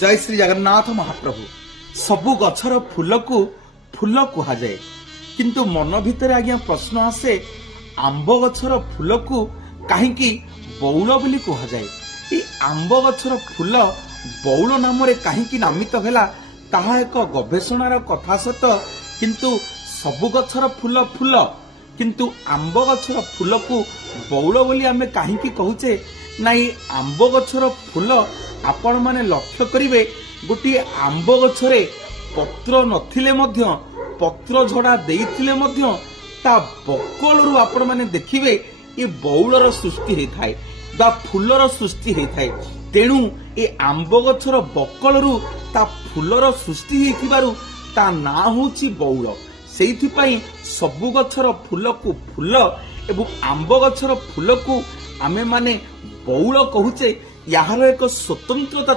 जय श्री जगन्नाथ महाप्रभु। सबु गछर फूल को फूल कह जाए किंतु मन भितर आज्ञा प्रश्न आसे आंब गछर फूल को कहीं बौल बोली कह जाए। ये आंब गछर फूल बौल नाम कहीं नामित है ताहा एक गवेषणार कथा सत किंतु सबु गछर फूल फूल किंतु आंब गछर फूल को बौल बोली आमे कहीं कहूचे ना। आंब गछर फूल आपण माने लक्ष्य करिवे गोटे आंब गछरे पत्र नथिले मध्य पत्र झड़ा देइथिले मध्य ता बकलरू आपण माने देखिवे ये बौलर सृष्टि होता है बा फूलर सृष्टि होता है। तेणु ये आंब गछर बकलरू ता फूलर सृष्टि होइथिबारु ता ना होची बौल। सेइथिपई सबु गछर फूल को फूल एवं आंब गछर फूल को आमे माने बौल कहूचे। यार एक स्वतंत्रता